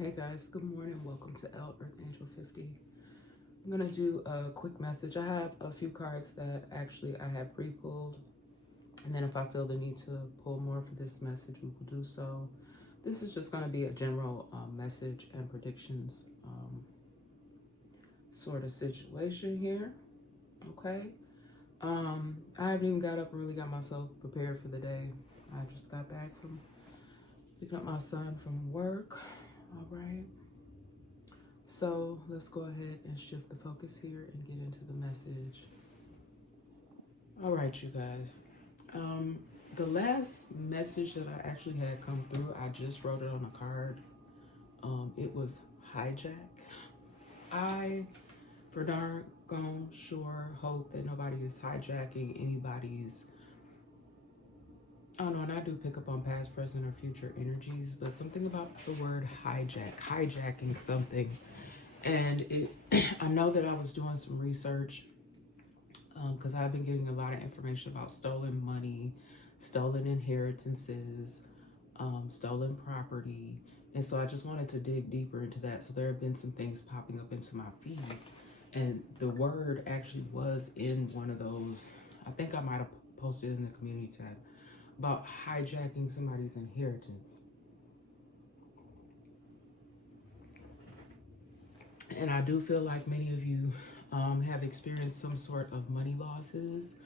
Hey guys, good morning. Welcome to L Earth Angel 50. I'm going to do a quick message. I have a few cards that actually I have pre-pulled. And then if I feel the need to pull more for this message, we will do so. This is just going to be a general message and predictions sort of situation here. Okay. I haven't even got up and really got myself prepared for the day. I just got back from picking up my son from work. All right. So let's go ahead and shift the focus here and get into the message. All right, you guys. The last message that I actually had come through, I just wrote it on a card. It was hijack. I, for darn gone sure, hope that nobody is hijacking anybody's. Oh no, and I do pick up on past, present, or future energies, but something about the word hijacking something. And I know that I was doing some research because I've been getting a lot of information about stolen money, stolen inheritances, stolen property. And so I just wanted to dig deeper into that. So there have been some things popping up into my feed. And the word actually was in one of those. I think I might have posted in the community tab about hijacking somebody's inheritance. And I do feel like many of you have experienced some sort of money losses.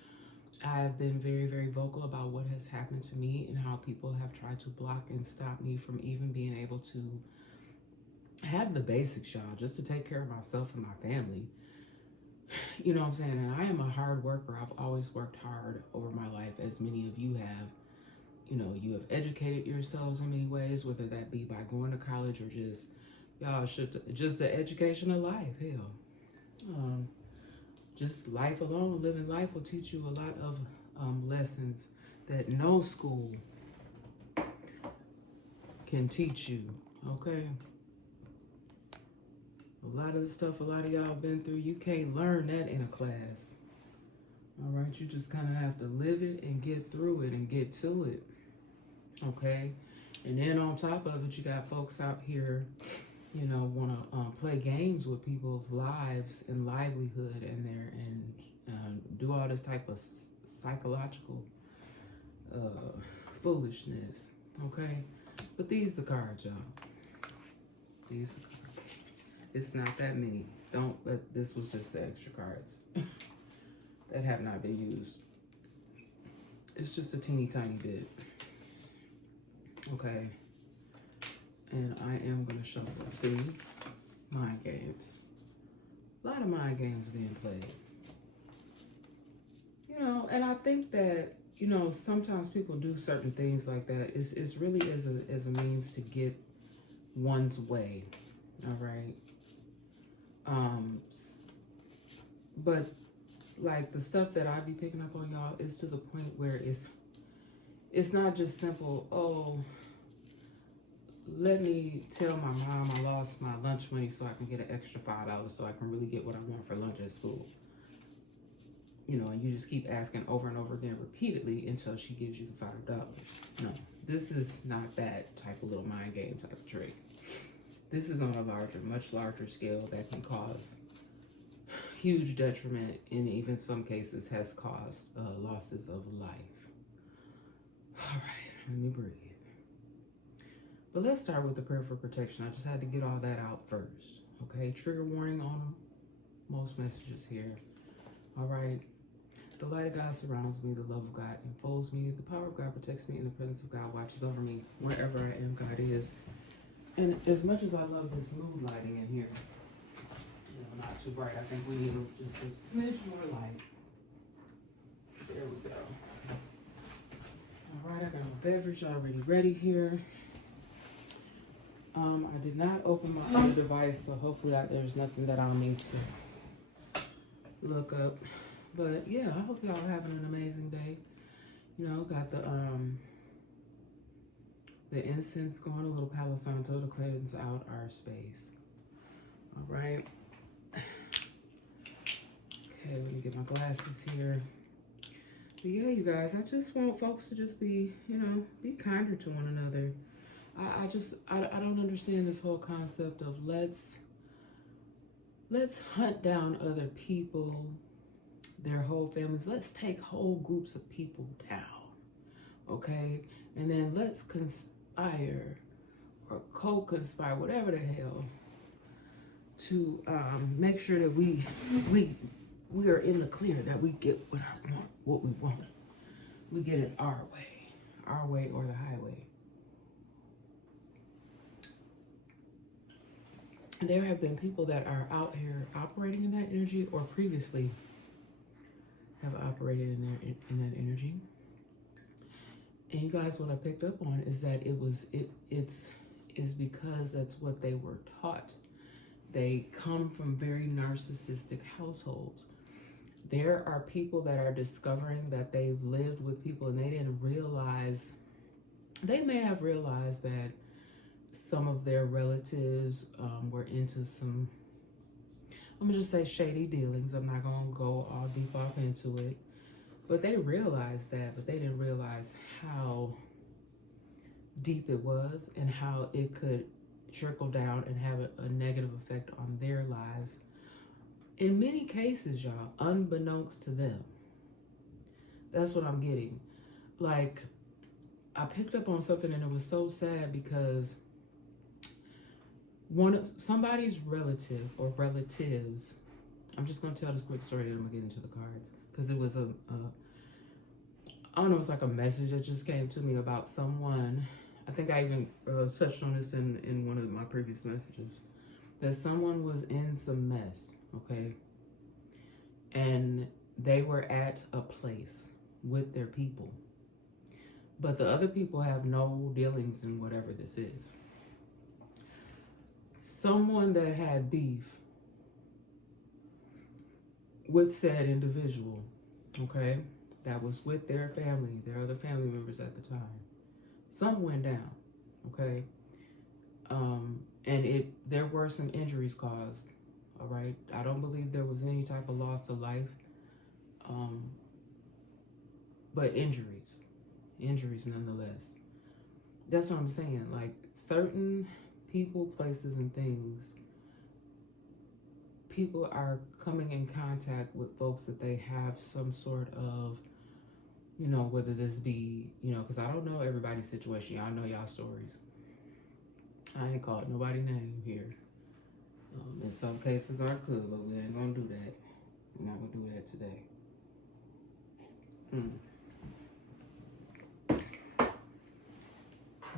I've been very, very vocal about what has happened to me and how people have tried to block and stop me from even being able to have the basics, y'all, just to take care of myself and my family. You know what I'm saying? And I am a hard worker. I've always worked hard over my life, as many of you have. You know, you have educated yourselves in many ways, whether that be by going to college or just, y'all, just the education of life, hell. Just life alone, living life will teach you a lot of lessons that no school can teach you, okay? A lot of the stuff a lot of y'all been through, you can't learn that in a class. All right, you just kind of have to live it and get through it and get to it, okay? And then on top of it, you got folks out here, you know, want to play games with people's lives and livelihood and do all this type of psychological foolishness, okay? But these the cards, y'all. These the cards. It's not that many. But this was just the extra cards that have not been used. It's just a teeny tiny bit, okay? And I am going to shuffle. See? Mind games. A lot of mind games being played. You know, and I think that, you know, sometimes people do certain things like that. It's really as a means to get one's way. All right? But, like, the stuff that I be picking up on, y'all, is to the point where it's not just simple, oh, let me tell my mom I lost my lunch money so I can get an extra $5 so I can really get what I want for lunch at school. You know, and you just keep asking over and over again repeatedly until she gives you the $5. No, this is not that type of little mind game type of trick. This is on a larger, much larger scale that can cause huge detriment, and even some cases has caused losses of life. All right, let me breathe. But let's start with the prayer for protection. I just had to get all that out first. Okay, trigger warning on most messages here. All right. The light of God surrounds me. The love of God enfolds me. The power of God protects me. And the presence of God watches over me. Wherever I am, God is. And as much as I love this mood lighting in here, you know, not too bright. I think we need just a smidge more light. There we go. All right, I got my beverage already ready here. I did not open my other device, so hopefully there's nothing that I'll need to look up. But yeah, I hope y'all having an amazing day. You know, got the incense going, a little Palo Santo to cleanse out our space. All right. Okay, let me get my glasses here. But yeah, you guys, I just want folks to just be, you know, be kinder to one another. I don't understand this whole concept of let's hunt down other people, their whole families. Let's take whole groups of people down, okay? And then let's conspire or co-conspire, whatever the hell, to make sure that we are in the clear, that we get what we want. We get it our way or the highway. There have been people that are out here operating in that energy, or previously have operated in that energy. And you guys, what I picked up on is that it's because that's what they were taught. They come from very narcissistic households. There are people that are discovering that they've lived with people and they didn't realize, they may have realized that some of their relatives were into some, I'm gonna just say shady dealings. I'm not gonna go all deep off into it. But they realized that, but they didn't realize how deep it was and how it could trickle down and have a negative effect on their lives. In many cases, y'all, unbeknownst to them. That's what I'm getting. Like, I picked up on something and it was so sad because somebody's relative or relatives, I'm just going to tell this quick story and I'm going to get into the cards. Because it was I don't know, it's like a message that just came to me about someone. I think I even touched on this in one of my previous messages. That someone was in some mess, okay? And they were at a place with their people. But the other people have no dealings in whatever this is. Someone that had beef with said individual, okay, that was with their family, their other family members at the time. Something went down, okay? And there were some injuries caused, all right? I don't believe there was any type of loss of life, but injuries nonetheless. That's what I'm saying. Like, certain people, places, and things, people are coming in contact with folks that they have some sort of, you know, whether this be, you know, because I don't know everybody's situation. Y'all know y'all stories. I ain't called nobody name here. In some cases I could, but we ain't gonna do that. We're not gonna do that today.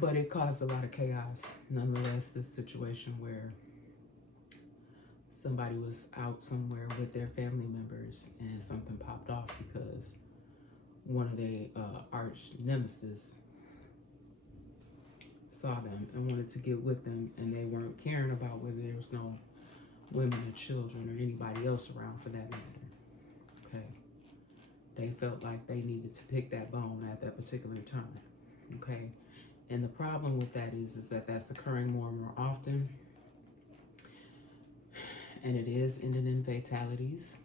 But it caused a lot of chaos. Nonetheless, this situation where somebody was out somewhere with their family members and something popped off because one of their arch nemesis saw them and wanted to get with them, and they weren't caring about whether there was no women or children or anybody else around for that matter. Okay. They felt like they needed to pick that bone at that particular time. Okay. And the problem with that is that that's occurring more and more often. And it is ending in fatalities.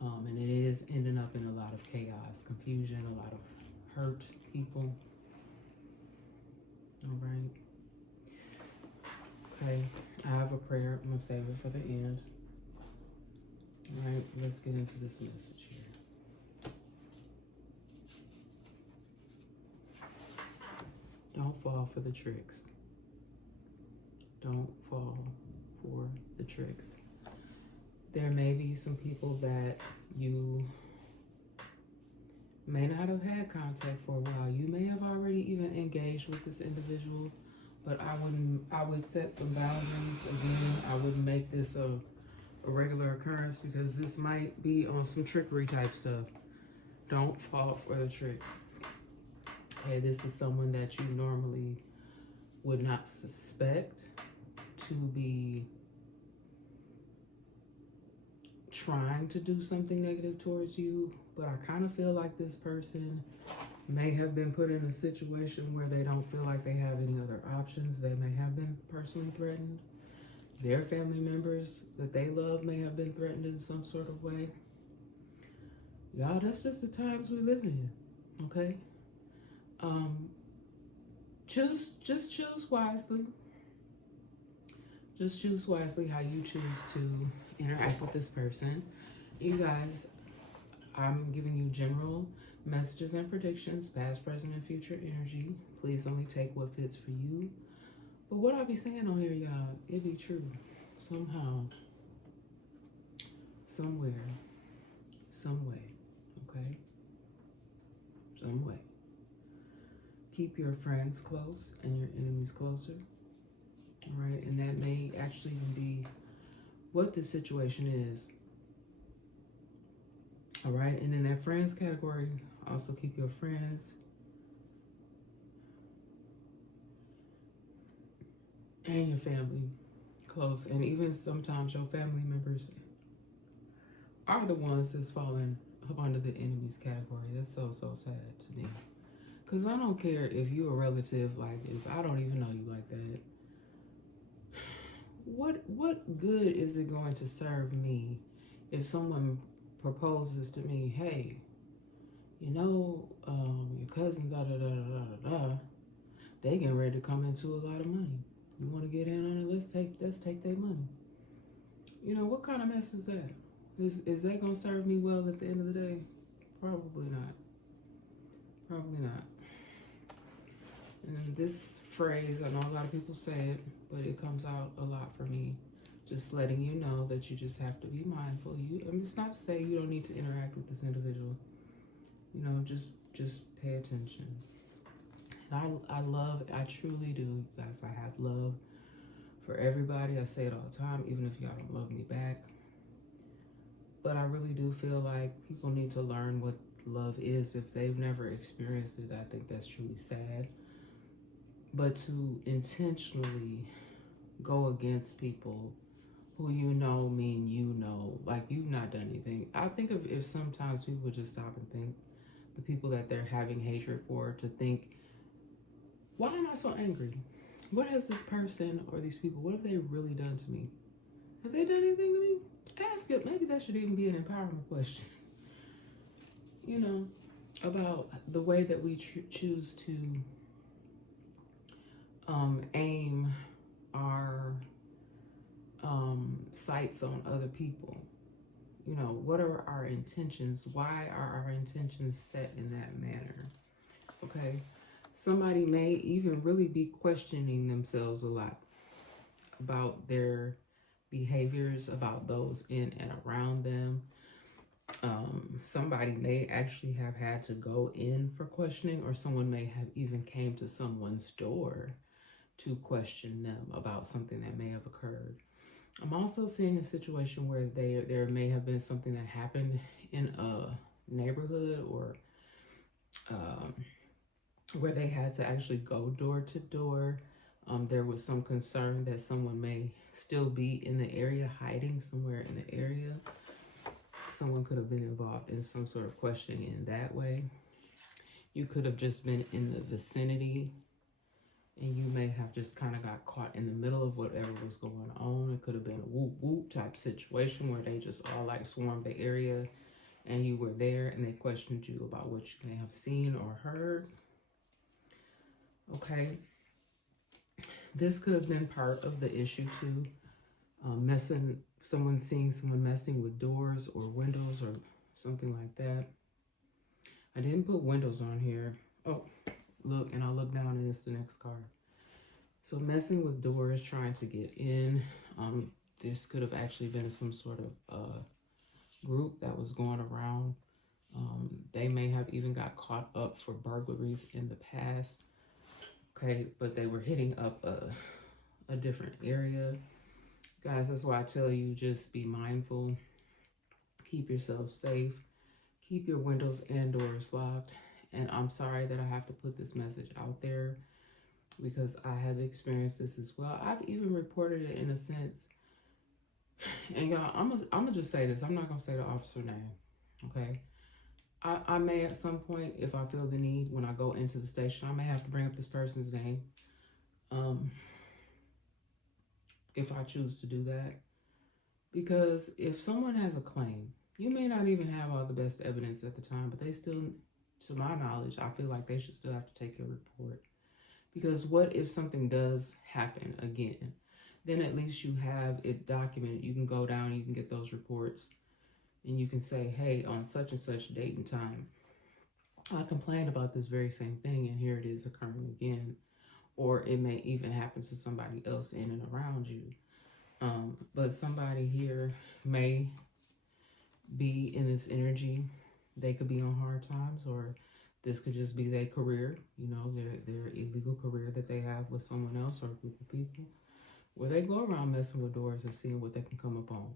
And it is ending up in a lot of chaos, confusion, a lot of hurt people. All right. Okay. I have a prayer. I'm going to save it for the end. All right. Let's get into this message here. Don't fall for the tricks. Don't fall for the tricks. There may be some people that you may not have had contact for a while. You may have already even engaged with this individual, but I would set some boundaries. Again, I wouldn't make this a regular occurrence because this might be on some trickery type stuff. Don't fall for the tricks. Okay, this is someone that you normally would not suspect to be trying to do something negative towards you, but I kind of feel like this person may have been put in a situation where they don't feel like they have any other options. They may have been personally threatened. Their family members that they love may have been threatened in some sort of way. Y'all, that's just the times we live in, okay? Just choose wisely. Just choose wisely how you choose to interact with this person. You guys, I'm giving you general messages and predictions, past, present, and future energy. Please only take what fits for you. But what I be saying on here, y'all, it be true. Somehow, somewhere, some way, okay? Some way. Keep your friends close and your enemies closer. All right, and that may actually even be what the situation is. All right, and in that friends category, also keep your friends and your family close. And even sometimes your family members are the ones that's falling up under the enemies category. That's so sad to me. Because I don't care if you're a relative, like if I don't even know you like that. What good is it going to serve me if someone proposes to me, hey, you know, your cousin, da da da da da da, they getting ready to come into a lot of money. You want to get in on it? Let's take their money. You know, what kind of mess is that? Is that gonna serve me well at the end of the day? Probably not. Probably not. And this phrase, I know a lot of people say it, but it comes out a lot for me. Just letting you know that you just have to be mindful. It's not to say you don't need to interact with this individual. You know, just pay attention. And I truly do, guys. I have love for everybody. I say it all the time, even if y'all don't love me back. But I really do feel like people need to learn what love is if they've never experienced it. I think that's truly sad. But to intentionally go against people who you know mean you know, like you've not done anything. I think if sometimes people just stop and think, the people that they're having hatred for, to think, why am I so angry? What has this person or these people, what have they really done to me? Have they done anything to me? Ask it. Maybe that should even be an empowerment question. You know, about the way that we choose to aim our sights on other people. You know, what are our intentions? Why are our intentions set in that manner? Okay. Somebody may even really be questioning themselves a lot about their behaviors, about those in and around them. Somebody may actually have had to go in for questioning, or someone may have even came to someone's door to question them about something that may have occurred. I'm also seeing a situation where there may have been something that happened in a neighborhood, or where they had to actually go door to door. There was some concern that someone may still be in the area, hiding somewhere in the area. Someone could have been involved in some sort of questioning in that way. You could have just been in the vicinity, and you may have just kind of got caught in the middle of whatever was going on. It could have been a whoop whoop type situation where they just all like swarmed the area and you were there and they questioned you about what you may have seen or heard. Okay. This could have been part of the issue too. Seeing someone messing with doors or windows or something like that. I didn't put windows on here. Oh, look, and I'll look down and it's the next card. So messing with doors, trying to get in. This could have actually been some sort of group that was going around. They may have even got caught up for burglaries in the past. Okay, but they were hitting up a different area. Guys, that's why I tell you, just be mindful. Keep yourself safe. Keep your windows and doors locked. And I'm sorry that I have to put this message out there, because I have experienced this as well. I've even reported it in a sense. And y'all, I'm gonna just say this. I'm not gonna say the officer name, okay? I may at some point, if I feel the need, when I go into the station, I may have to bring up this person's name. If I choose to do that. Because if someone has a claim, you may not even have all the best evidence at the time, but they still, to my knowledge, I feel like they should still have to take your report. Because what if something does happen again? Then at least you have it documented. You can go down, you can get those reports, and you can say, hey, on such and such date and time, I complained about this very same thing, and here it is occurring again. Or it may even happen to somebody else in and around you. But somebody here may be in this energy. They could be on hard times, or this could just be their career, you know, their illegal career that they have with someone else or a group of people, where they go around messing with doors and seeing what they can come up on.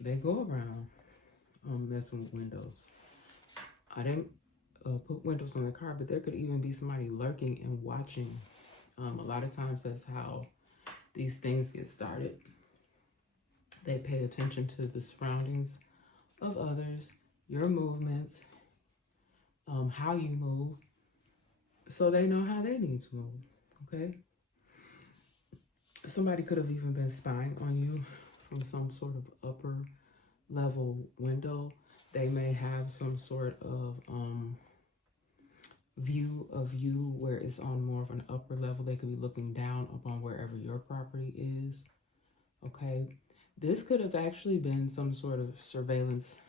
They go around messing with windows. I didn't put windows on the car, but there could even be somebody lurking and watching. A lot of times that's how these things get started. They pay attention to the surroundings of others, your movements, how you move, so they know how they need to move, okay? Somebody could have even been spying on you from some sort of upper level window. They may have some sort of view of you where it's on more of an upper level. They could be looking down upon wherever your property is, okay? This could have actually been some sort of surveillance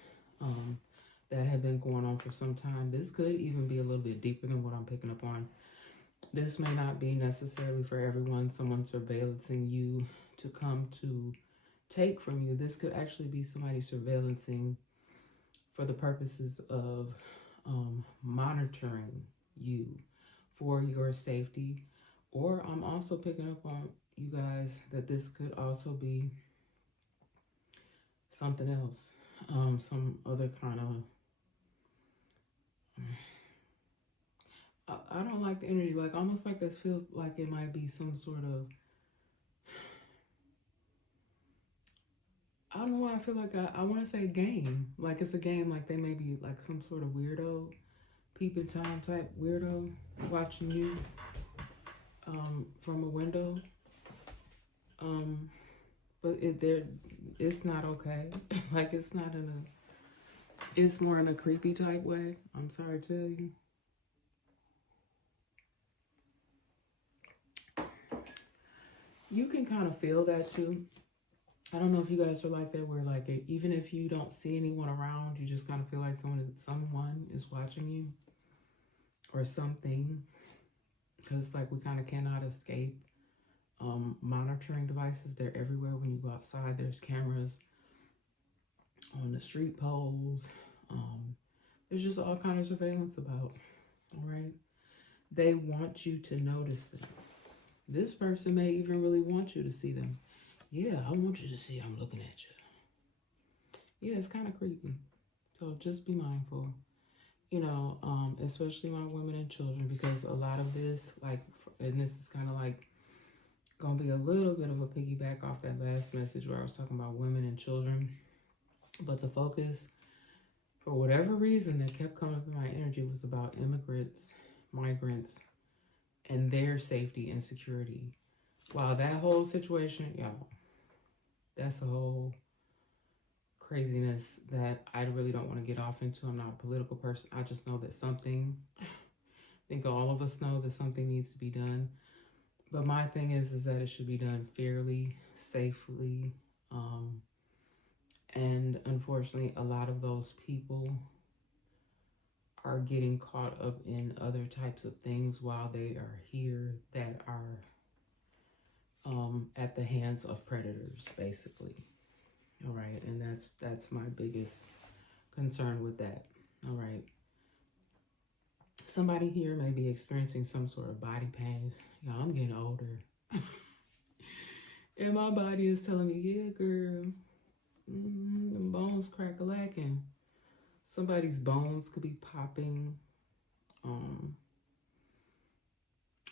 that had been going on for some time. This could even be a little bit deeper than what I'm picking up on. This may not be necessarily for everyone, someone surveillancing you to come to take from you. This could actually be somebody surveillancing for the purposes of monitoring you for your safety. Or I'm also picking up on you guys that this could also be something else, some other kind of, I don't like the energy, like almost like this feels like it might be some sort of, I don't know why I feel like I want to say game, like it's a game, like they may be like some sort of weirdo, peeping Tom type weirdo watching you from a window, but it's not okay. Like it's not in a, it's more in a creepy type way. I'm sorry to tell you. You can kind of feel that too. I don't know if you guys are like that, where like even if you don't see anyone around, you just kind of feel like someone is watching you or something. Because like we kind of cannot escape monitoring devices. They're everywhere. When you go outside, there's cameras on the street poles. There's just all kind of surveillance about. All right, they want you to notice them. This person may even really want you to see them. Yeah, I want you to see I'm looking at you. Yeah, it's kind of creepy. So just be mindful, you know, especially my women and children, because a lot of this, like, and this is kind of like going to be a little bit of a piggyback off that last message where I was talking about women and children. But the focus, for whatever reason, that kept coming up in my energy was about immigrants, migrants, and their safety and security. Wow, that whole situation, y'all, that's a whole craziness that I really don't want to get off into. I'm not a political person. I just know that something, I think all of us know that something needs to be done. But my thing is that it should be done fairly, safely. And unfortunately, a lot of those people are getting caught up in other types of things while they are here that are at the hands of predators, basically. All right, and that's my biggest concern with that. All right. Somebody here may be experiencing some sort of body pains. Y'all, I'm getting older. And my body is telling me, yeah, girl, the bones crack-a-lacking. Somebody's bones could be popping.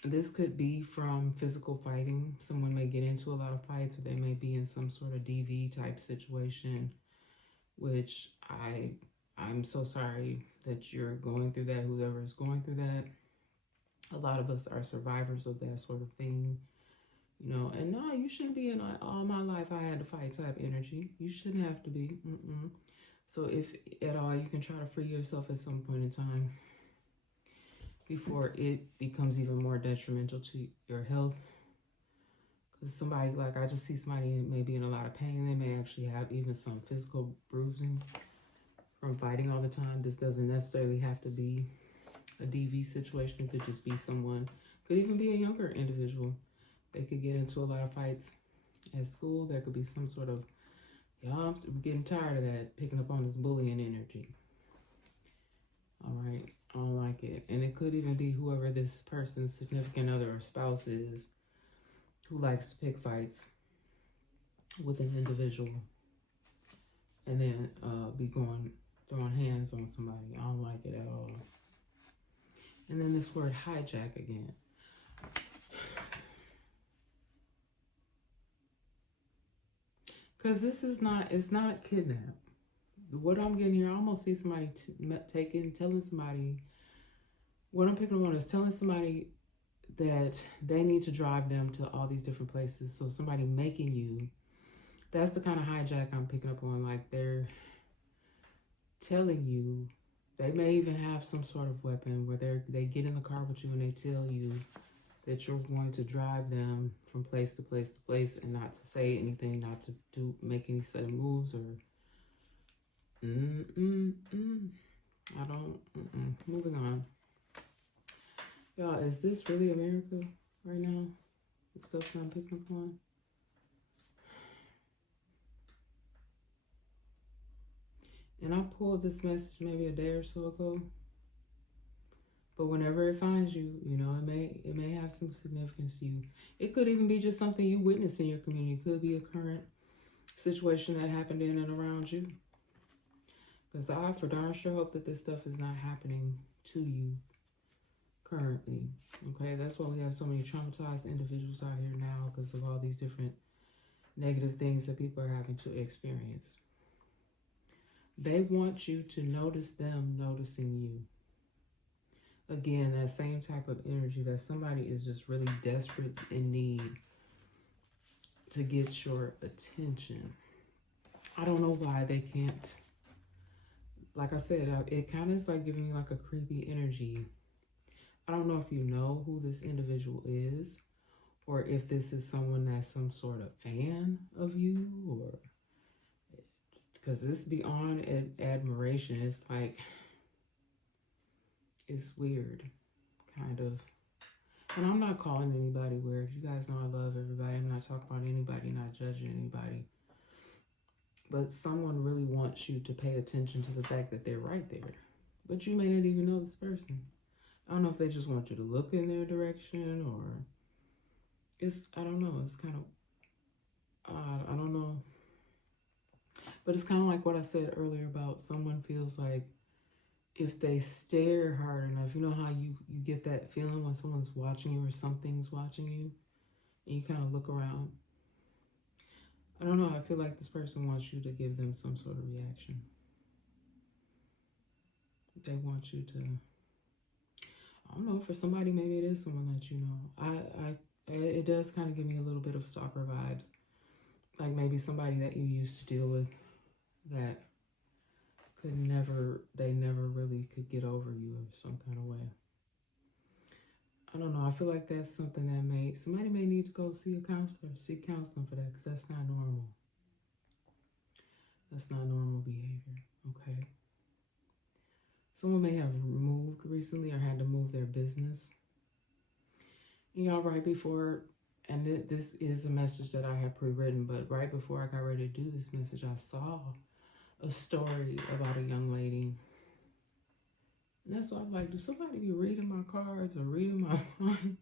This could be from physical fighting. Someone may get into a lot of fights, or they may be in some sort of DV type situation, which I'm so sorry that you're going through that, whoever is going through that. A lot of us are survivors of that sort of thing, you know. And no, you shouldn't be in all my life I had to fight type energy. You shouldn't have to be. So if at all you can try to free yourself at some point in time, before it becomes even more detrimental to your health. Because somebody, like I just see somebody may be in a lot of pain. They may actually have even some physical bruising from fighting all the time. This doesn't necessarily have to be a DV situation. It could just be someone, could even be a younger individual. They could get into a lot of fights at school. There could be some sort of, y'all, I'm getting tired of that, picking up on this bullying energy. All right, I don't like it. And it could even be whoever this person's significant other or spouse is who likes to pick fights with an individual and then be throwing hands on somebody. I don't like it at all. And then this word hijack again. Because this is not, it's not kidnap. What I'm getting here, I almost see somebody telling somebody, what I'm picking up on is telling somebody that they need to drive them to all these different places. So somebody making you, that's the kind of hijack I'm picking up on. Like they're telling you, they may even have some sort of weapon where they get in the car with you and they tell you that you're going to drive them from place to place to place and not to say anything, not to make any sudden moves or I don't, moving on. Y'all, is this really America right now? The stuff that I'm picking up on? And I pulled this message maybe a day or so ago. But whenever it finds you, you know, it may have some significance to you. It could even be just something you witnessed in your community. It could be a current situation that happened in and around you. Because I for darn sure hope that this stuff is not happening to you currently. Okay, that's why we have so many traumatized individuals out here now because of all these different negative things that people are having to experience. They want you to notice them noticing you. Again, that same type of energy that somebody is just really desperate in need to get your attention. I don't know why they can't. Like I said, it kind of is like giving me like a creepy energy. I don't know if you know who this individual is or if this is someone that's some sort of fan of you or because this beyond admiration. It's like, it's weird, kind of. And I'm not calling anybody weird. You guys know I love everybody. I'm not talking about anybody, not judging anybody. But someone really wants you to pay attention to the fact that they're right there. But you may not even know this person. I don't know if they just want you to look in their direction or I don't know. It's kind of odd. I don't know. But it's kind of like what I said earlier about someone feels like if they stare hard enough, you know how you get that feeling when someone's watching you or something's watching you and you kind of look around. I don't know. I feel like this person wants you to give them some sort of reaction. They want you to, I don't know, for somebody, maybe it is someone that you know. It does kind of give me a little bit of stalker vibes. Like maybe somebody that you used to deal with that they never really could get over you in some kind of way. I don't know. I feel like that's something that somebody may need to go see a counselor, seek counseling for that, because that's not normal. That's not normal behavior, okay? Someone may have moved recently or had to move their business. And y'all, right before, and this is a message that I had pre-written, but right before I got ready to do this message, I saw a story about a young lady. And that's why I'm like, do somebody be reading my cards or reading my mind?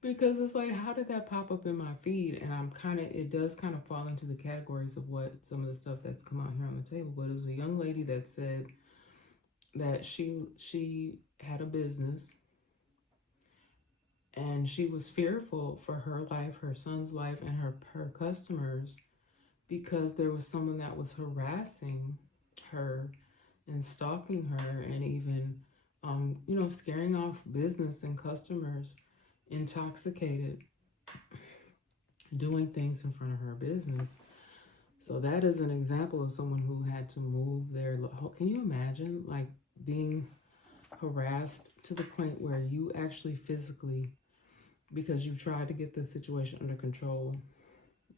Because it's like, how did that pop up in my feed? And it does kind of fall into the categories of what some of the stuff that's come out here on the table. But it was a young lady that said that she had a business and she was fearful for her life, her son's life, and her customers because there was someone that was harassing her and stalking her and even, scaring off business and customers, intoxicated, doing things in front of her business. So that is an example of someone who had to move can you imagine like being harassed to the point where you actually physically, because you've tried to get the situation under control,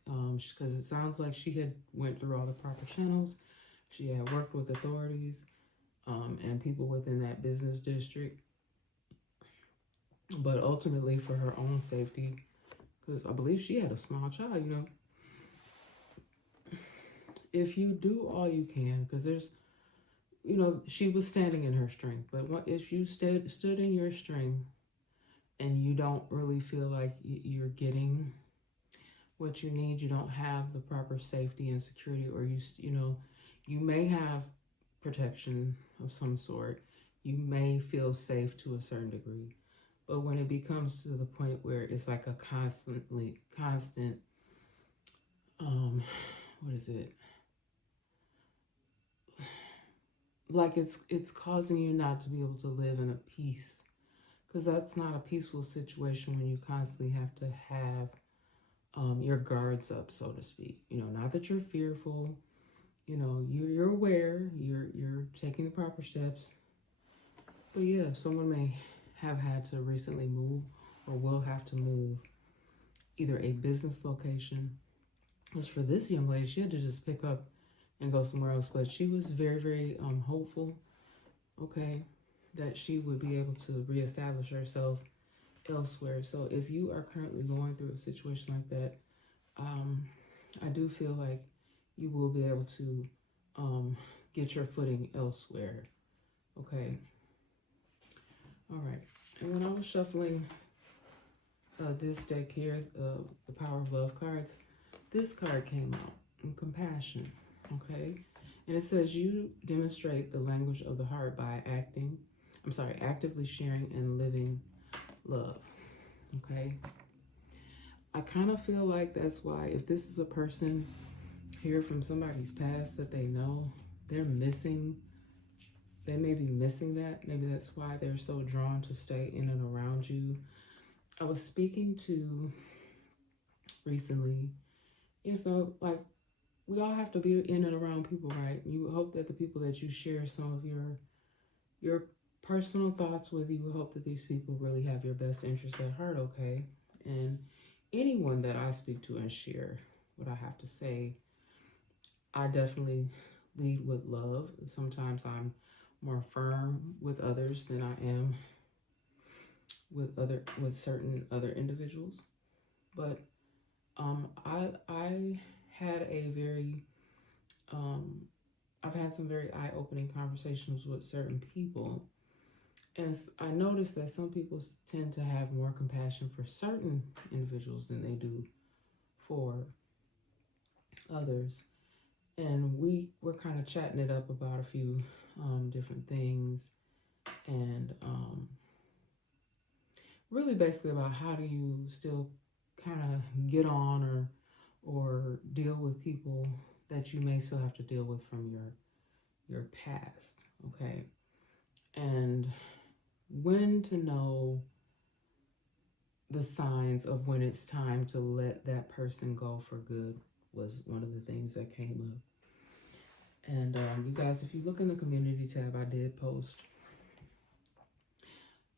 because it sounds like she had went through all the proper channels. She had worked with authorities and people within that business district. But ultimately for her own safety, because I believe she had a small child, you know. If you do all you can, because there's, you know, she was standing in her strength. But if you stood in your strength and you don't really feel like you're getting what you need, you don't have the proper safety and security, or you know, you may have protection of some sort. You may feel safe to a certain degree. But when it becomes to the point where it's like a constant, what is it? Like it's causing you not to be able to live in a peace, because that's not a peaceful situation when you constantly have to have your guards up, so to speak. You know, not that you're fearful. You know, you're aware. You're taking the proper steps. But yeah, someone may have had to recently move or will have to move either a business location. Because for this young lady, she had to just pick up and go somewhere else. But she was very, very hopeful, okay, that she would be able to reestablish herself elsewhere. So if you are currently going through a situation like that, I do feel like you will be able to get your footing elsewhere, okay? All right. And when I was shuffling this deck here, the Power of Love cards, this card came out, compassion, okay? And it says you demonstrate the language of the heart by actively sharing and living love, okay? I kind of feel like that's why, if this is a person here from somebody's past that they know, they may be missing that. Maybe that's why they're so drawn to stay in and around you. I was speaking to recently, so like, we all have to be in and around people, right? You hope that the people that you share some of your personal thoughts with, you hope that these people really have your best interest at heart, okay? And anyone that I speak to and share what I have to say, I definitely lead with love. Sometimes I'm more firm with others than I am with certain other individuals. But I had a very I've had some very eye-opening conversations with certain people, and I noticed that some people tend to have more compassion for certain individuals than they do for others. And we were kind of chatting it up about a few different things, and really basically about how do you still kind of get on or deal with people that you may still have to deal with from your past, okay? And when to know the signs of when it's time to let that person go for good was one of the things that came up. And you guys, if you look in the community tab, I did post.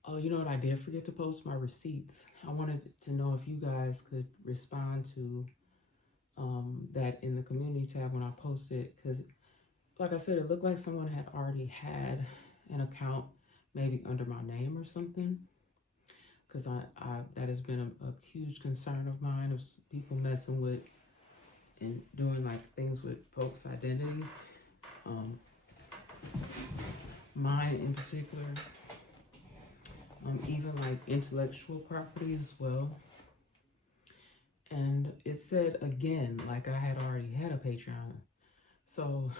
Oh, you know what? I did forget to post my receipts. I wanted to know if you guys could respond to that in the community tab when I posted, because like I said, it looked like someone had already had an account maybe under my name or something, because I that has been a huge concern of mine, of people messing with and doing like things with folks' identity, mine in particular, even like intellectual property as well. And it said again, like I had already had a Patreon, so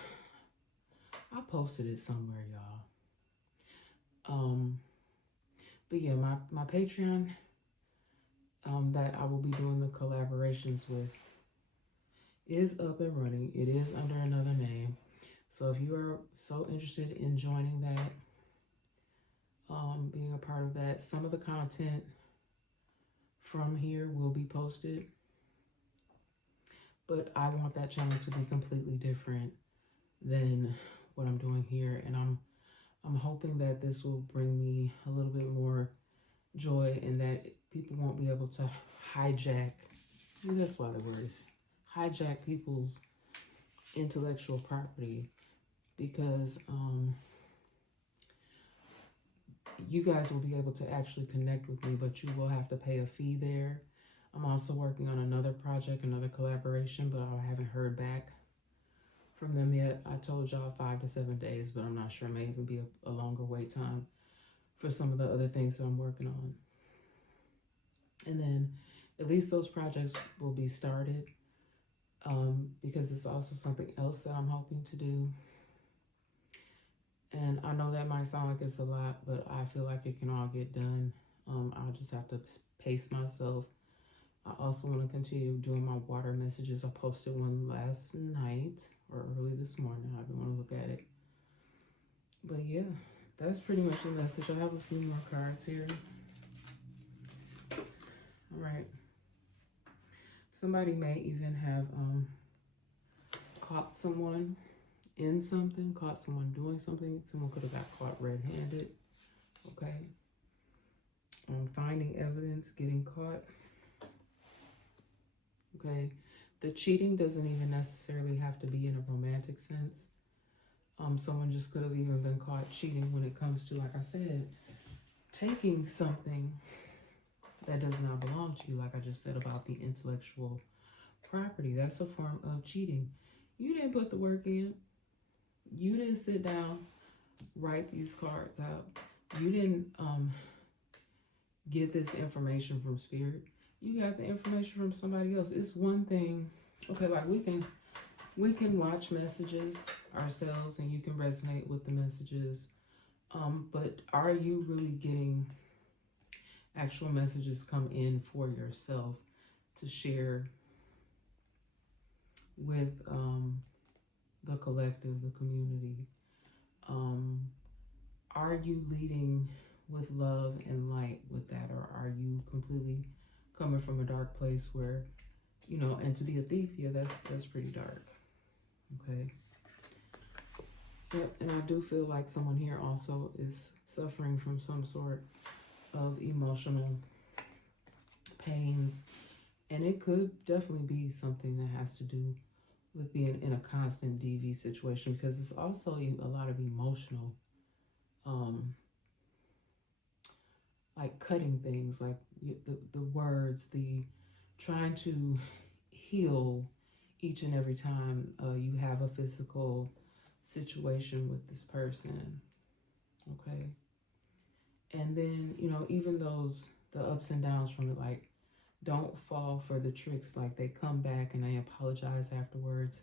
I posted it somewhere, y'all. But yeah, my Patreon that I will be doing the collaborations with is up and running. It is under another name. So if you are so interested in joining that, being a part of that, some of the content from here will be posted. But I want that channel to be completely different than what I'm doing here. And I'm hoping that this will bring me a little bit more joy and that people won't be able to hijack, that's why the word is hijack people's intellectual property, because you guys will be able to actually connect with me, but you will have to pay a fee there. I'm also working on another project, another collaboration, but I haven't heard back from them yet. I told y'all 5 to 7 days, but I'm not sure. It may even be a longer wait time for some of the other things that I'm working on. And then at least those projects will be started, because it's also something else that I'm hoping to do. And I know that might sound like it's a lot, but I feel like it can all get done. I'll just have to pace myself. I also want to continue doing my water messages. I posted one last night or early this morning. I didn't want to look at it. But yeah, that's pretty much the message. I have a few more cards here. All right. Somebody may even have caught someone in something, caught someone doing something. Someone could have got caught red-handed. Okay. Finding evidence, getting caught. Okay. The cheating doesn't even necessarily have to be in a romantic sense. Someone just could have even been caught cheating when it comes to, like I said, taking something that does not belong to you, like I just said about the intellectual property. That's a form of cheating. You didn't put the work in. You didn't sit down, write these cards out. You didn't get this information from spirit. You got the information from somebody else. It's one thing, okay, like we can watch messages ourselves and you can resonate with the messages, but are you really getting actual messages come in for yourself to share with the collective, the community? Are you leading with love and light with that, or are you completely coming from a dark place where, you know, and to be a thief, yeah, that's pretty dark. Okay. Yep, and I do feel like someone here also is suffering from some sort of emotional pains, and it could definitely be something that has to do with being in a constant DV situation, because it's also a lot of emotional, like cutting things, like the words, the trying to heal each and every time you have a physical situation with this person. Okay. And then, you know, even the ups and downs from it, like, don't fall for the tricks, like they come back and they apologize afterwards.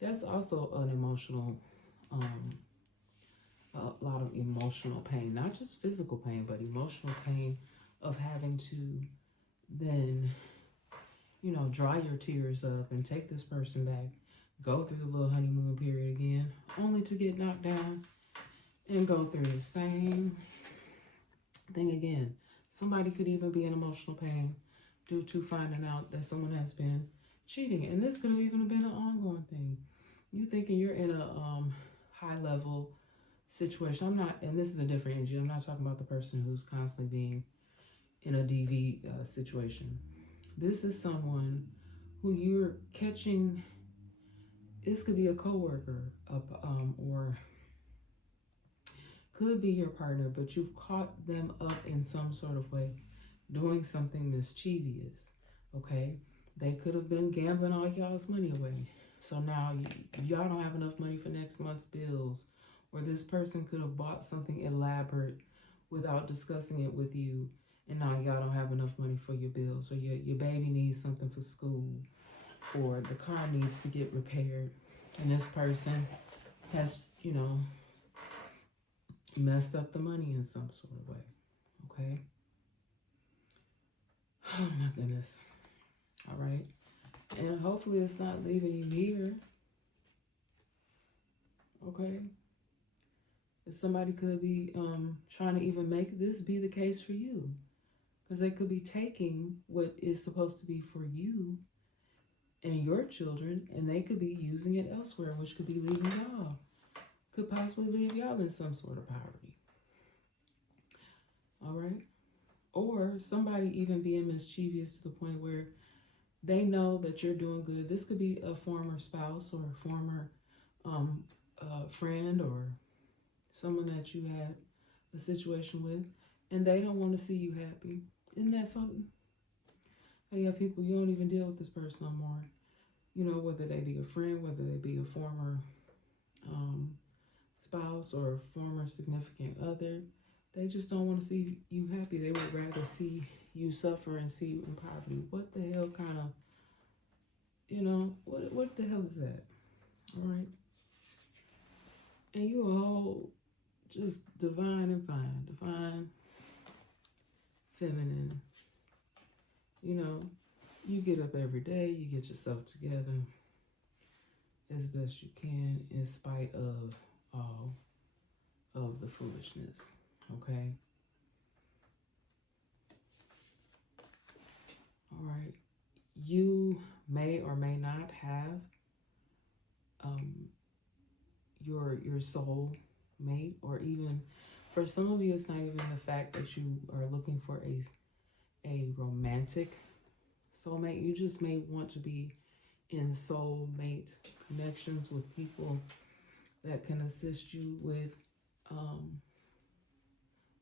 That's also an emotional, a lot of emotional pain, not just physical pain, but emotional pain of having to then, you know, dry your tears up and take this person back, go through the little honeymoon period again, only to get knocked down and go through the same thing again. Somebody could even be in emotional pain due to finding out that someone has been cheating. And this could have even been an ongoing thing. You thinking you're in a high level situation. I'm not, and this is a different energy. I'm not talking about the person who's constantly being in a DV situation. This is someone who you're catching. This could be a coworker, or could be your partner, but you've caught them up in some sort of way doing something mischievous. Okay, they could have been gambling all y'all's money away. So now y'all don't have enough money for next month's bills, or this person could have bought something elaborate without discussing it with you, and now y'all don't have enough money for your bills, or your baby needs something for school, or the car needs to get repaired, and this person has, you know, messed up the money in some sort of way. Okay. Oh my goodness. All right. And hopefully it's not leaving you here. Okay. If somebody could be trying to even make this be the case for you, because they could be taking what is supposed to be for you and your children, and they could be using it elsewhere, which could be leaving y'all. could possibly leave y'all in some sort of poverty. All right? Or somebody even being mischievous to the point where they know that you're doing good. This could be a former spouse or a former friend or someone that you had a situation with, and they don't want to see you happy. Isn't that something? You have people, you don't even deal with this person no more. You know, whether they be a friend, whether they be a former spouse or a former significant other, they just don't want to see you happy. They would rather see you suffer and see you in poverty. What the hell kind of, what the hell is that? All right. And you all just divine and fine, divine, feminine. You get up every day, you get yourself together as best you can in spite of all of the foolishness, okay? All right. You may or may not have your soul mate, or even for some of you, it's not even the fact that you are looking for a romantic soulmate. You just may want to be in soulmate connections with people that can assist you with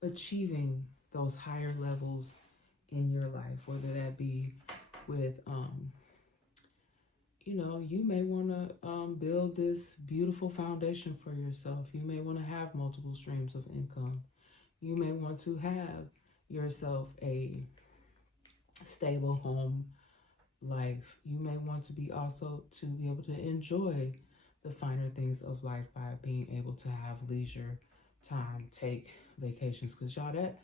achieving those higher levels in your life, whether that be with you may want to build this beautiful foundation for yourself. You may want to have multiple streams of income. You may want to have yourself a stable home life. You may want to be able to enjoy the finer things of life by being able to have leisure time, take vacations. Because y'all,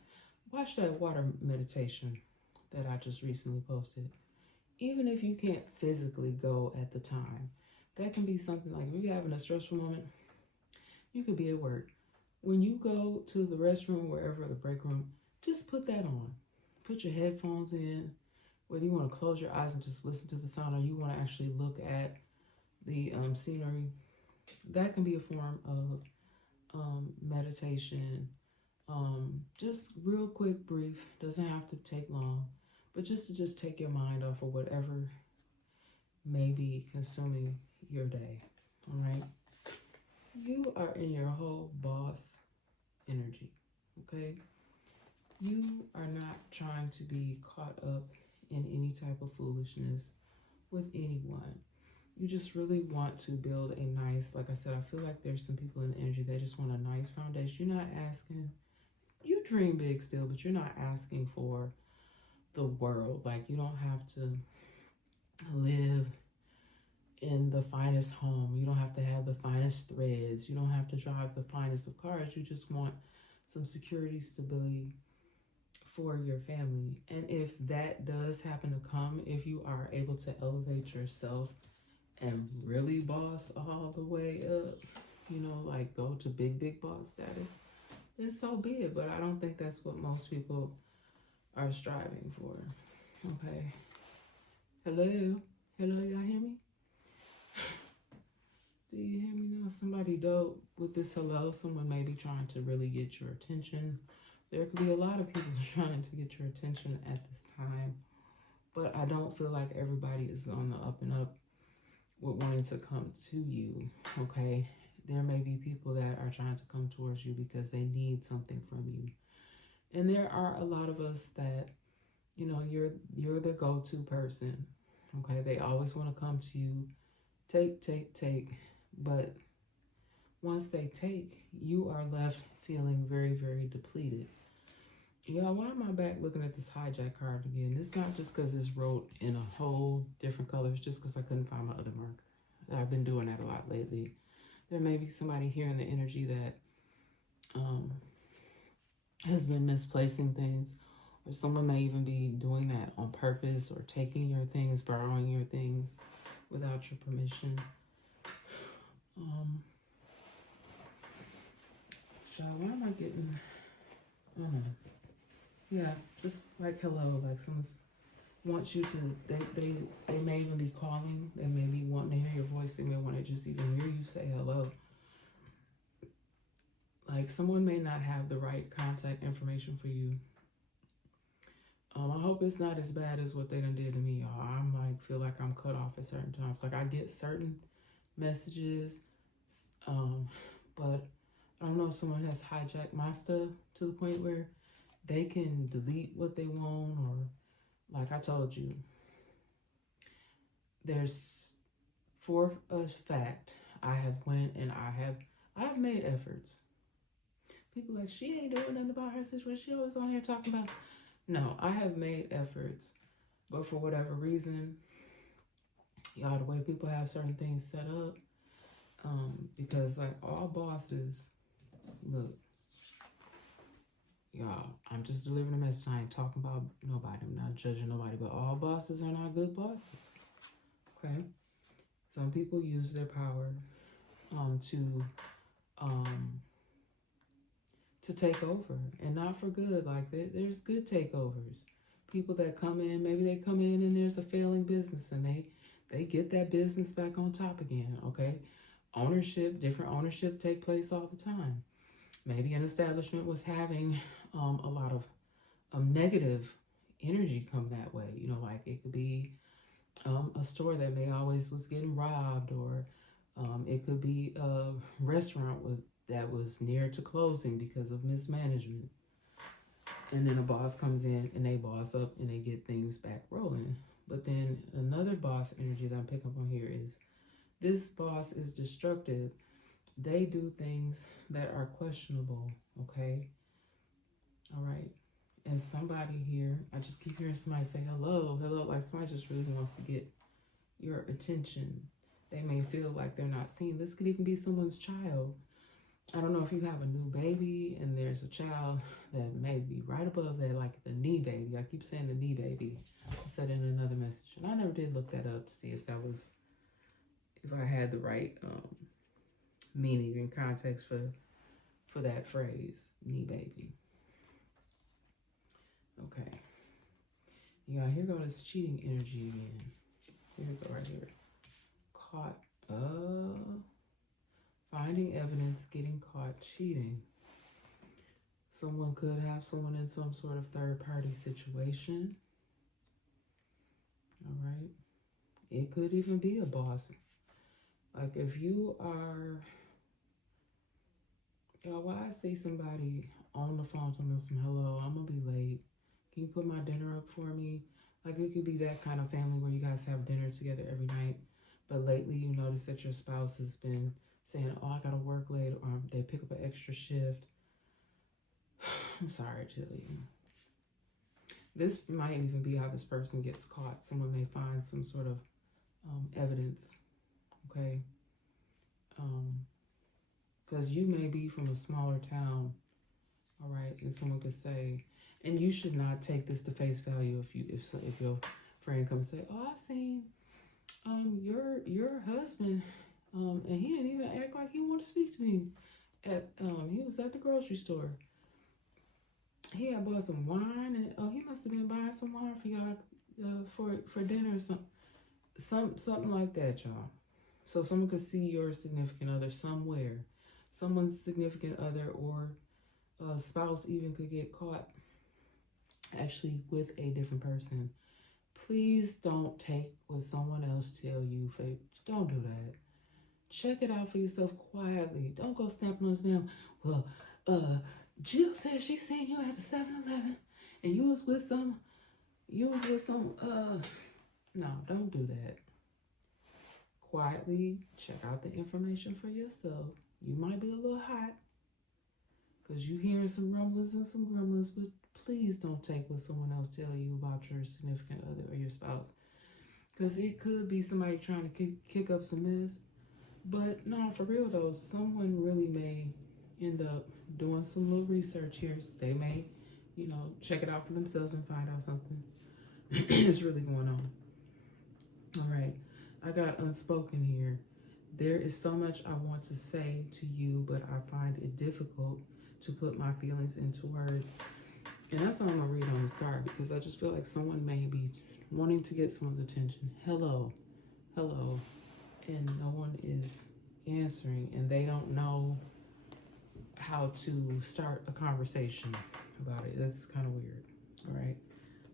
watch that water meditation that I just recently posted. Even if you can't physically go at the time, that can be something like if you're having a stressful moment, you could be at work. When you go to the restroom, wherever, the break room, just put that on. Put your headphones in, whether you want to close your eyes and just listen to the sound, or you want to actually look at the scenery. That can be a form of meditation. Just real quick, brief, doesn't have to take long. But just to take your mind off of whatever may be consuming your day, all right? You are in your whole boss energy, okay? You are not trying to be caught up in any type of foolishness with anyone. You just really want to build a nice, like I said, I feel like there's some people in the energy, they just want a nice foundation. You're not asking, you dream big still, but you're not asking for the world. Like, you don't have to live in the finest home. You don't have to have the finest threads. You don't have to drive the finest of cars. You just want some security, stability for your family. And if that does happen to come, if you are able to elevate yourself and really boss all the way up, like go to big boss status, then so be it. But I don't think that's what most people are striving for. Okay. Hello, y'all hear me? Do you hear me now? Somebody dope with this hello. Someone may be trying to really get your attention. There could be a lot of people trying to get your attention at this time, but I don't feel like everybody is on the up and up with wanting to come to you. Okay. There may be people that are trying to come towards you because they need something from you. And there are a lot of us that, you're the go-to person, okay? They always want to come to you, take. But once they take, you are left feeling very, very depleted. Y'all, why am I back looking at this hijack card again? It's not just because it's wrote in a whole different color. It's just because I couldn't find my other marker. I've been doing that a lot lately. There may be somebody here in the energy that has been misplacing things, or someone may even be doing that on purpose, or taking your things, borrowing your things without your permission. Why am I getting, I don't know. Yeah, just like hello, like someone wants you to, they may even be calling, they may be wanting to hear your voice, they may want to just even hear you say hello. Like someone may not have the right contact information for you. I hope it's not as bad as what they done did to me, y'all. I'm like, feel like I'm cut off at certain times. Like I get certain messages, but I don't know if someone has hijacked my stuff to the point where they can delete what they want, or like I told you, there's for a fact I have went and I have made efforts. People like, she ain't doing nothing about her situation. She always on here talking about. No, I have made efforts, but for whatever reason, y'all, the way people have certain things set up, because like all bosses, look, y'all, I'm just delivering a message. I ain't talking about nobody. I'm not judging nobody, but all bosses are not good bosses. Okay, some people use their power, to take over, and not for good. Like there's good takeovers. People that come in, maybe they come in and there's a failing business, and they get that business back on top again. Okay, different ownership take place all the time. Maybe an establishment was having a lot of negative energy come that way. You know, like it could be a store that may always was getting robbed, or it could be a restaurant that was near to closing because of mismanagement. And then a boss comes in and they boss up and they get things back rolling. But then another boss energy that I'm picking up on here is this boss is destructive. They do things that are questionable, okay? All right. And somebody here, I just keep hearing somebody say hello, hello, like somebody just really wants to get your attention. They may feel like they're not seen. This could even be someone's child. I don't know if you have a new baby and there's a child that may be right above that, like the knee baby. I keep saying the knee baby. I said in another message. And I never did look that up to see if I had the right meaning and context for that phrase, knee baby. Okay. Yeah, here go this cheating energy again. Here we go right here. Caught. Finding evidence, getting caught cheating. Someone could have someone in some sort of third-party situation. All right. It could even be a boss. Like if you are, y'all, why I see somebody on the phone telling me some hello, I'm gonna be late. Can you put my dinner up for me? Like it could be that kind of family where you guys have dinner together every night, but lately you notice that your spouse has been saying, oh, I gotta work late, or they pick up an extra shift. I'm sorry to tell you. This might even be how this person gets caught. Someone may find some sort of evidence, okay? Because you may be from a smaller town, all right, and someone could say, and you should not take this to face value if your friend comes and say, oh, I seen your husband, and he didn't even act like he wanted to speak to me. He was at the grocery store. He had bought some wine, and he must have been buying some wine for y'all for dinner or something like that, y'all. So someone could see your significant other somewhere. Someone's significant other or spouse even could get caught actually with a different person. Please don't take what someone else tell you. Don't do that. Check it out for yourself quietly. Don't go snapping on his man. Well, Jill said she seen you at the 7-Eleven and you was with some, no, don't do that. Quietly check out the information for yourself. You might be a little hot because you hearing some rumblings and some grumblings, but please don't take what someone else tell you about your significant other or your spouse, because it could be somebody trying to kick up some mess. But no, for real though, someone really may end up doing some little research here. They may, check it out for themselves and find out something is really going on. All right, I got unspoken here. There is so much I want to say to you, but I find it difficult to put my feelings into words. And that's all I'm gonna read on this card, because I just feel like someone may be wanting to get someone's attention. Hello, and no one is answering, and they don't know how to start a conversation about it. That's kind of weird. All right.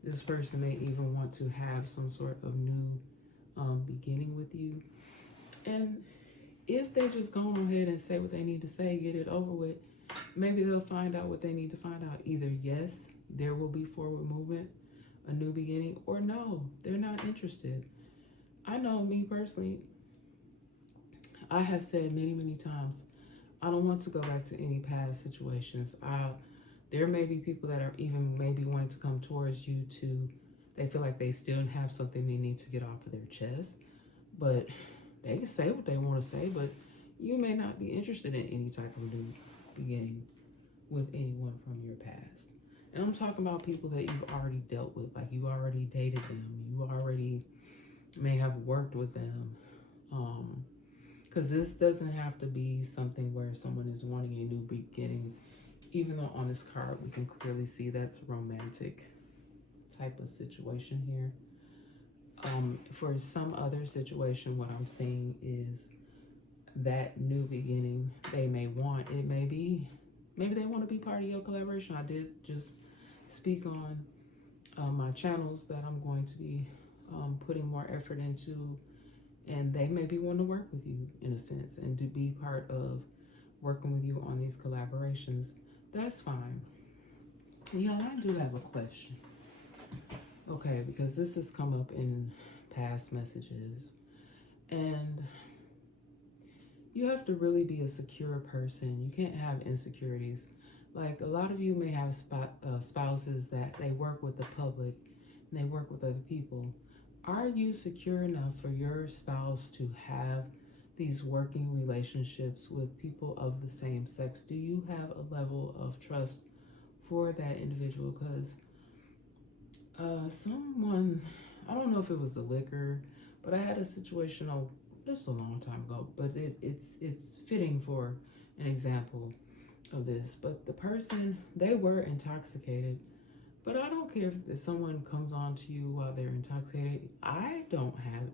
This person may even want to have some sort of new beginning with you. And if they just go on ahead and say what they need to say, get it over with, maybe they'll find out what they need to find out. Either yes, there will be forward movement, a new beginning, or no, they're not interested. I know me personally, I have said many, many times, I don't want to go back to any past situations. There may be people that are even maybe wanting to come towards you they feel like they still have something they need to get off of their chest, but they can say what they want to say, but you may not be interested in any type of new beginning with anyone from your past. And I'm talking about people that you've already dealt with, like you already dated them, you already may have worked with them. Because this doesn't have to be something where someone is wanting a new beginning, even though on this card we can clearly see that's a romantic type of situation here. For some other situation, what I'm seeing is that new beginning they may want. It may be, maybe they want to be part of your collaboration. I did just speak on my channels that I'm going to be putting more effort into, and they may be wanting to work with you in a sense and to be part of working with you on these collaborations. That's fine. Yeah, I do have a question. Okay, because this has come up in past messages, and you have to really be a secure person. You can't have insecurities. Like a lot of you may have spouses that they work with the public and they work with other people. Are you secure enough for your spouse to have these working relationships with people of the same sex? Do you have a level of trust for that individual? Because someone, I don't know if it was the liquor, but I had a situation just a long time ago, but it's fitting for an example of this. But the person, they were intoxicated, but I don't care if someone comes on to you while they're intoxicated. I don't have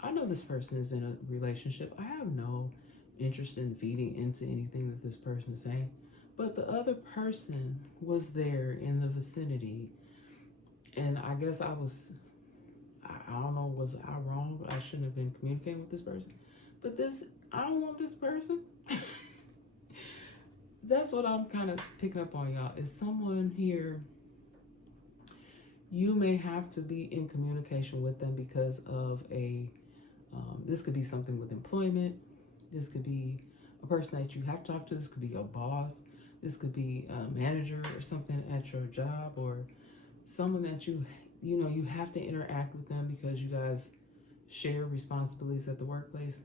I know this person is in a relationship. I have no interest in feeding into anything that this person is saying, but the other person was there in the vicinity. And I guess I don't know, was I wrong? I shouldn't have been communicating with this person. But I don't want this person. That's what I'm kind of picking up on, y'all. Is someone here, you may have to be in communication with them because of this could be something with employment. This could be a person that you have to talk to. This could be your boss. This could be a manager or something at your job, or someone that you have to interact with them because you guys share responsibilities at the workplace,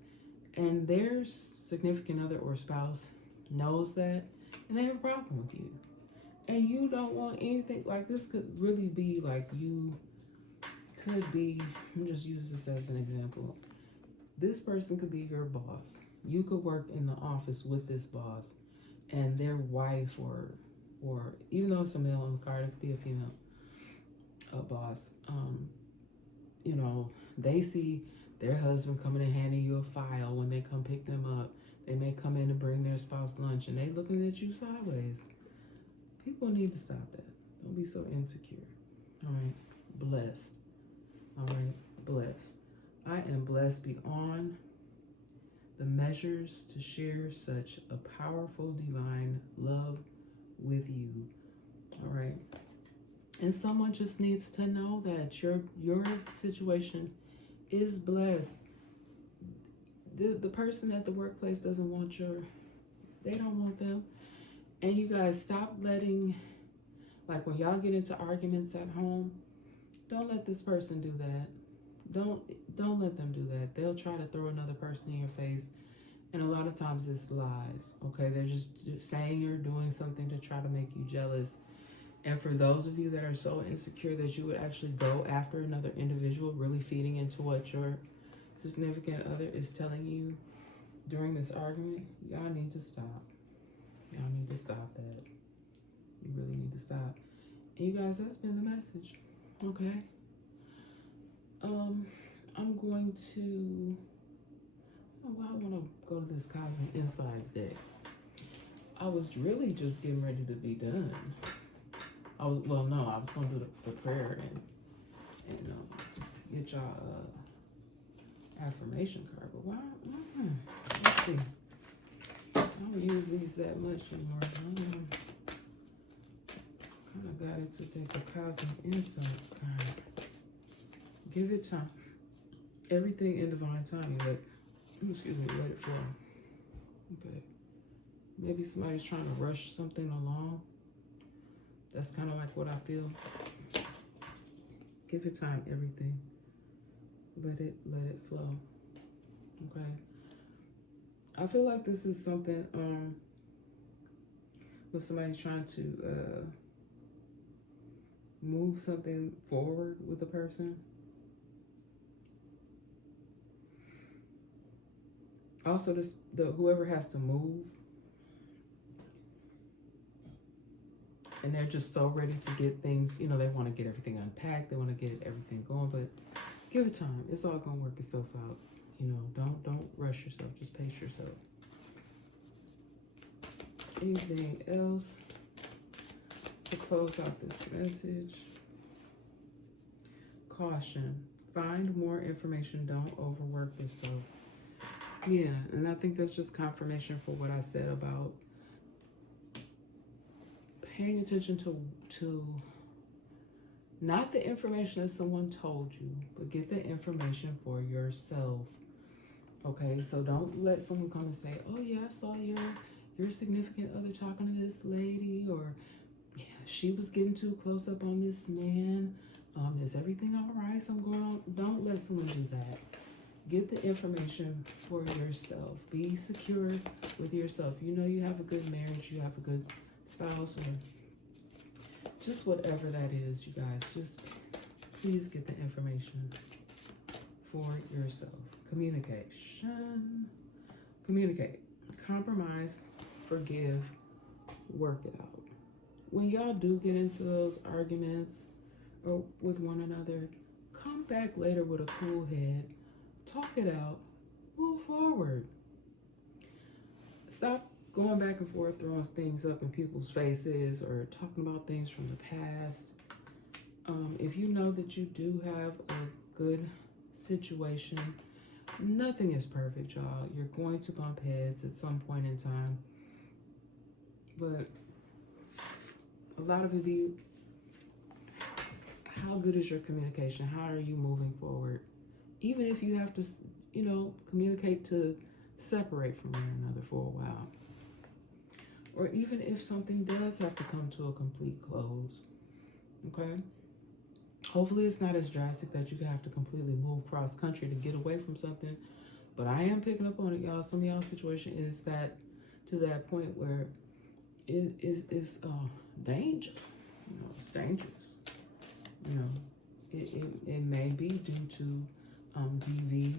and their significant other or spouse knows that, and they have a problem with you, and you don't want anything like this. Could really be like you could be, let me just use this as an example. This person could be your boss. You could work in the office with this boss, and their wife, or even though it's a male on the card, it could be a female, a boss. They see their husband coming and handing you a file when they come pick them up. They may come in to bring their spouse lunch, and they looking at you sideways. People need to stop that. Don't be so insecure. All right, blessed. All right, blessed. I am blessed beyond the measures to share such a powerful divine love with you. All right. And someone just needs to know that your situation is blessed. The person at the workplace doesn't want they don't want them. And you guys stop letting, like when y'all get into arguments at home, don't let this person do that. Don't let them do that. They'll try to throw another person in your face. And a lot of times it's lies, okay? They're just saying or doing something to try to make you jealous. And for those of you that are so insecure that you would actually go after another individual, really feeding into what your significant other is telling you during this argument, y'all need to stop. Y'all need to stop that. You really need to stop. And you guys, that's been the message, okay? I'm going to, I want to go to this Cosmic Insights deck. I was really just getting ready to be done. I was going to do the prayer and get y'all affirmation card. But why? Let's see. I don't use these that much anymore. Kind of got it to take a cosmic insight card. Give it time. Everything in divine timing. Let it flow. Okay. Maybe somebody's trying to rush something along. That's kind of like what I feel. Give it time, everything. Let it flow. Okay. I feel like this is something with somebody trying to move something forward with a person. Also, whoever has to move, and they're just so ready to get things, they want to get everything unpacked, they want to get everything going, but give it time. It's all gonna work itself out. Don't rush yourself, just pace yourself. Anything else to close out this message? Caution. Find more information, don't overwork yourself. Yeah, and I think that's just confirmation for what I said about paying attention to not the information that someone told you, but get the information for yourself. Okay, so don't let someone come and say, oh yeah, I saw your significant other talking to this lady, or yeah, she was getting too close up on this man. Is everything all right? So I'm going on. Don't let someone do that. Get the information for yourself. Be secure with yourself. You have a good marriage, you have a good spouse, or just whatever that is, you guys. Just please get the information for yourself. Communication. Communicate. Compromise. Forgive. Work it out. When y'all do get into those arguments or with one another, come back later with a cool head. Talk it out. Move forward. Stop going back and forth, throwing things up in people's faces or talking about things from the past. If you know that you do have a good situation, nothing is perfect, y'all. You're going to bump heads at some point in time. But a lot of it be, how good is your communication? How are you moving forward? Even if you have to, communicate to separate from one another for a while. Or even if something does have to come to a complete close. Okay? Hopefully it's not as drastic that you have to completely move cross country to get away from something. But I am picking up on it, y'all. Some of y'all's situation is that to that point where it's danger. It's dangerous. It may be due to DV,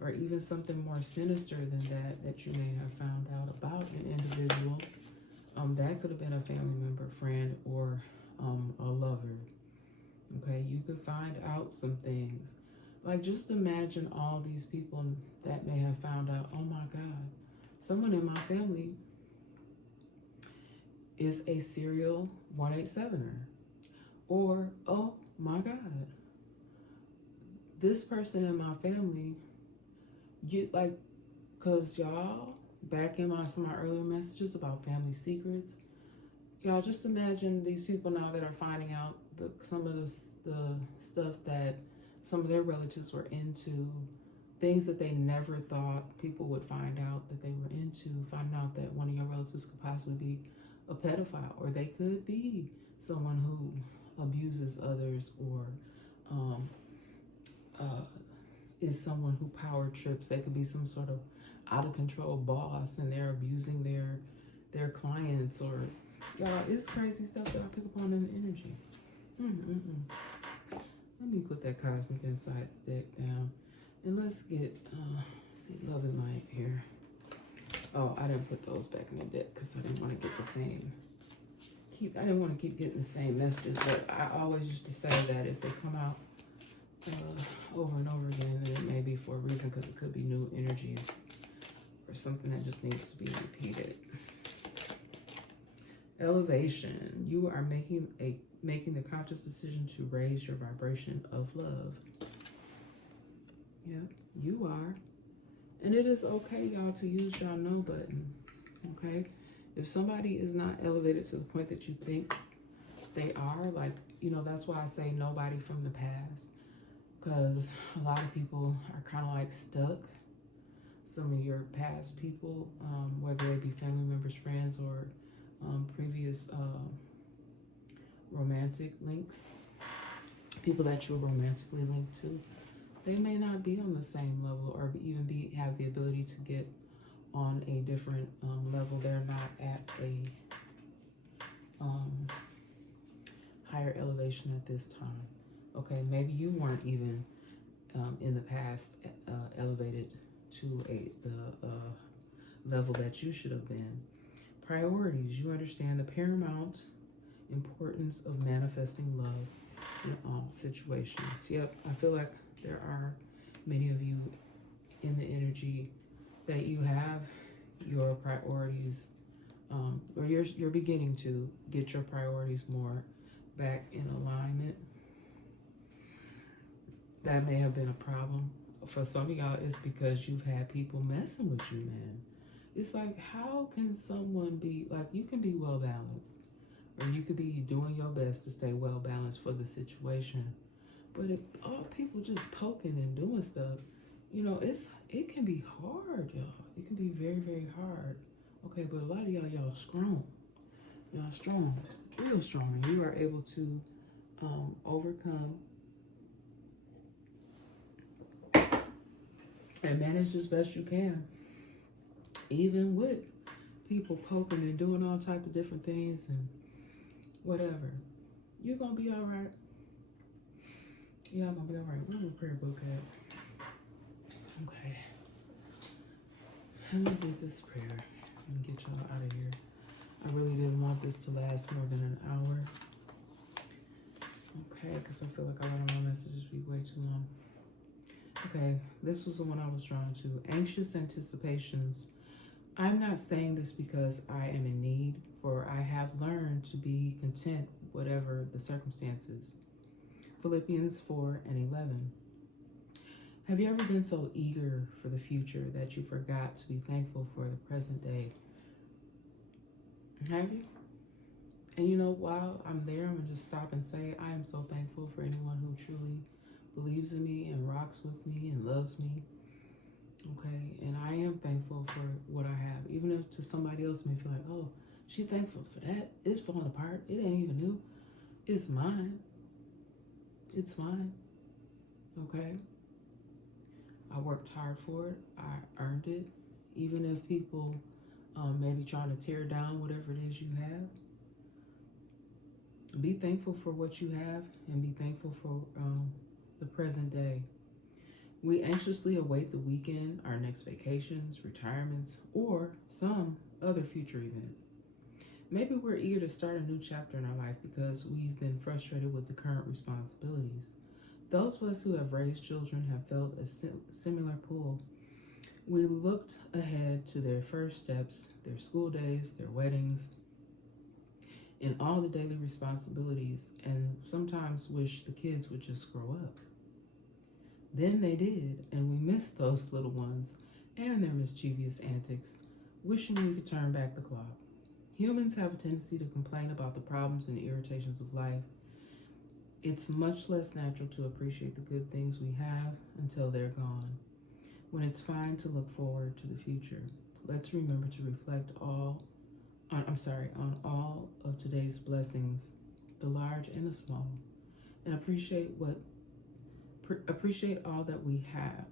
or even something more sinister than that you may have found out about an individual. That could have been a family member, friend, or a lover. Okay, you could find out some things. Like, just imagine all these people that may have found out, oh my God, someone in my family is a serial 187er. Or, oh my God, this person in my family, because y'all, back in some of my earlier messages about family secrets, y'all just imagine these people now that are finding out some of the stuff that some of their relatives were into, things that they never thought people would find out that they were into, find out that one of your relatives could possibly be a pedophile, or they could be someone who abuses others, or is someone who power trips. They could be some sort of out of control boss and they're abusing their clients, or y'all, it's crazy stuff that I pick up on in the energy. Let me put that Cosmic Insights deck down and let's get see Love and Light here. Oh, I didn't put those back in the deck because I didn't want to get the same. I didn't want to keep getting the same messages, but I always used to say that if they come out over and over again, then it may be for a reason, because it could be new energies or something that just needs to be repeated. elevation. You are making the conscious decision to raise your vibration of love. Yep, you are. And it is okay, y'all, to use y'all no button. Okay? If somebody is not elevated to the point that you think they are, like, that's why I say nobody from the past. Because a lot of people are kind of like stuck. Some of your past people, whether they be family members, friends, or previous romantic links, people that you're romantically linked to, they may not be on the same level or even have the ability to get on a different level. They're not at a higher elevation at this time. Okay, maybe you weren't even in the past elevated to the level that you should have been. Priorities. You understand the paramount importance of manifesting love in all situations. Yep, I feel like there are many of you in the energy that you have your priorities, or you're beginning to get your priorities more back in alignment. That may have been a problem. For some of y'all, it's because you've had people messing with you, man. It's like, how can someone be, like, you can be well balanced, or you could be doing your best to stay well balanced for the situation. But if all people just poking and doing stuff, it can be hard, y'all. It can be very, very hard. Okay, but a lot of y'all strong. Y'all strong, real strong. And you are able to overcome and manage as best you can, even with people poking and doing all type of different things and whatever. You're gonna be all right. Yeah, I'm gonna be all right. Where's my prayer book at? Okay. Let me get this prayer and get y'all out of here. I really didn't want this to last more than an hour. Okay, because I feel like a lot of my messages be way too long. Okay, this was the one I was drawn to. Anxious anticipations. I'm not saying this because I am in need, for I have learned to be content whatever the circumstances. Philippians 4:11. Have you ever been so eager for the future that you forgot to be thankful for the present day? Have you? And while I'm there, I'm going to just stop and say, I am so thankful for anyone who truly believes in me and rocks with me and loves me. Okay, and I am thankful for what I have. Even if to somebody else may feel like, oh, she thankful for that. It's falling apart. It ain't even new. It's mine. It's mine. Okay? I worked hard for it. I earned it. Even if people may be trying to tear down whatever it is you have, be thankful for what you have and be thankful for the present day. We anxiously await the weekend, our next vacations, retirements, or some other future event. Maybe we're eager to start a new chapter in our life because we've been frustrated with the current responsibilities. Those of us who have raised children have felt a similar pull. We looked ahead to their first steps, their school days, their weddings, and all the daily responsibilities, and sometimes wish the kids would just grow up. Then they did, and we missed those little ones and their mischievous antics, wishing we could turn back the clock. Humans have a tendency to complain about the problems and irritations of life. It's much less natural to appreciate the good things we have until they're gone, when it's fine to look forward to the future. Let's remember to reflect on all of today's blessings, the large and the small, and appreciate all that we have,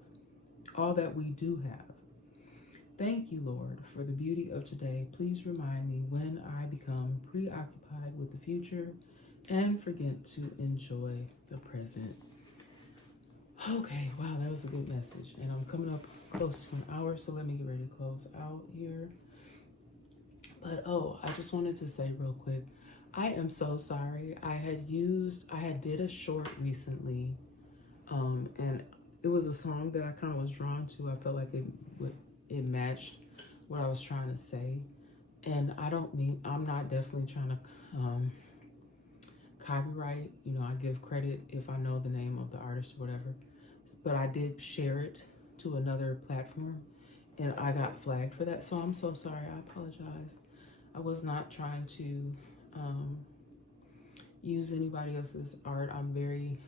all that we do have. Thank you, Lord, for the beauty of today. Please remind me when I become preoccupied with the future and forget to enjoy the present. Okay, wow, that was a good message. And I'm coming up close to an hour, so let me get ready to close out here. But, I just wanted to say real quick, I am so sorry. I did a short recently, and it was a song that I kind of was drawn to. I felt like it matched what I was trying to say. And I'm not definitely trying to copyright. I give credit if I know the name of the artist or whatever. But I did share it to another platform and I got flagged for that. So I'm so sorry. I apologize. I was not trying to use anybody else's art. I'm very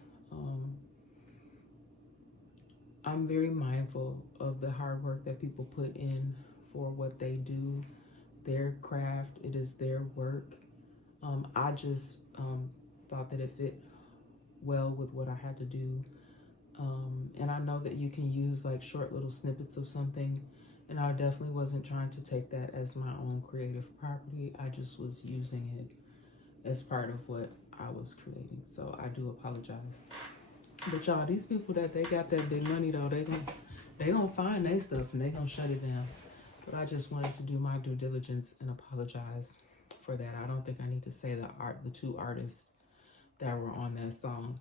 mindful of the hard work that people put in for what they do, their craft. It is their work. I just thought that it fit well with what I had to do. And I know that you can use like short little snippets of something, and I definitely wasn't trying to take that as my own creative property. I just was using it as part of what I was creating. So I do apologize. But y'all, these people that they got that big money though, they gonna find their stuff and they gonna shut it down. But I just wanted to do my due diligence and apologize for that. I don't think I need to say the two artists that were on that song.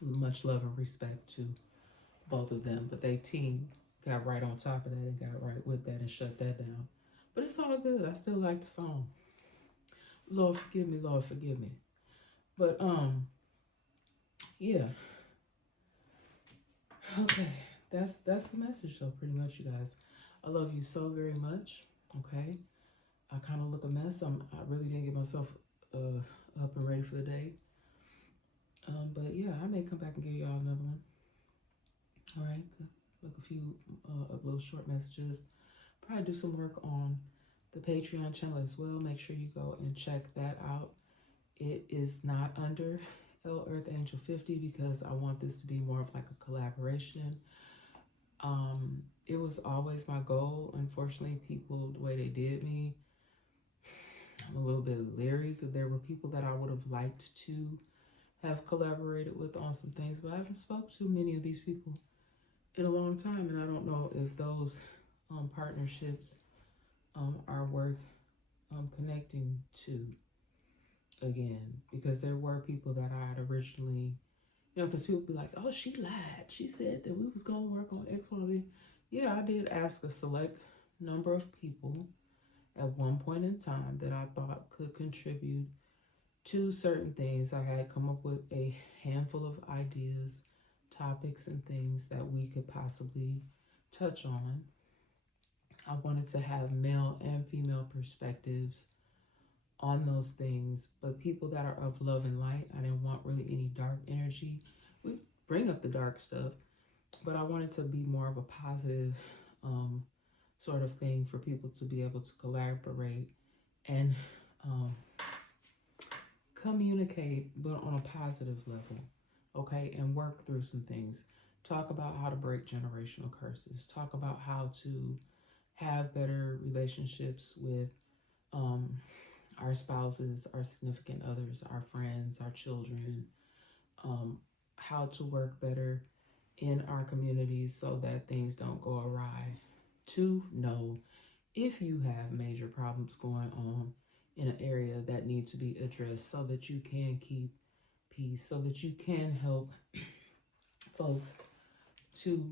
Much love and respect to both of them, but they team got right on top of that and got right with that and shut that down. But it's all good. I still like the song. Lord forgive me, Lord forgive me. But yeah. Okay, that's the message though, pretty much, you guys. I love you so very much. Okay, I kind of look a mess. I really didn't get myself up and ready for the day. But yeah, I may come back and give y'all another one. All right, like a few little short messages. Probably do some work on the Patreon channel as well. Make sure you go and check that out. It is not under L Earth Angel 50 because I want this to be more of like a collaboration. It was always my goal. Unfortunately, people, the way they did me, I'm a little bit leery because there were people that I would have liked to have collaborated with on some things, but I haven't spoke to many of these people in a long time, and I don't know if those partnerships are worth connecting to again, because there were people that I had originally, because people be like, oh, she lied. She said that we was going to work on X, Y, Z. Yeah, I did ask a select number of people at one point in time that I thought could contribute to certain things. I had come up with a handful of ideas, topics, and things that we could possibly touch on. I wanted to have male and female perspectives on those things, but people that are of love and light. I didn't want really any dark energy. We bring up the dark stuff, but I wanted to be more of a positive sort of thing for people to be able to collaborate and communicate, but on a positive level, okay, and work through some things. Talk about how to break generational curses. Talk about how to have better relationships with our spouses, our significant others, our friends, our children, how to work better in our communities so that things don't go awry. To know if you have major problems going on in an area that need to be addressed so that you can keep peace, so that you can help folks to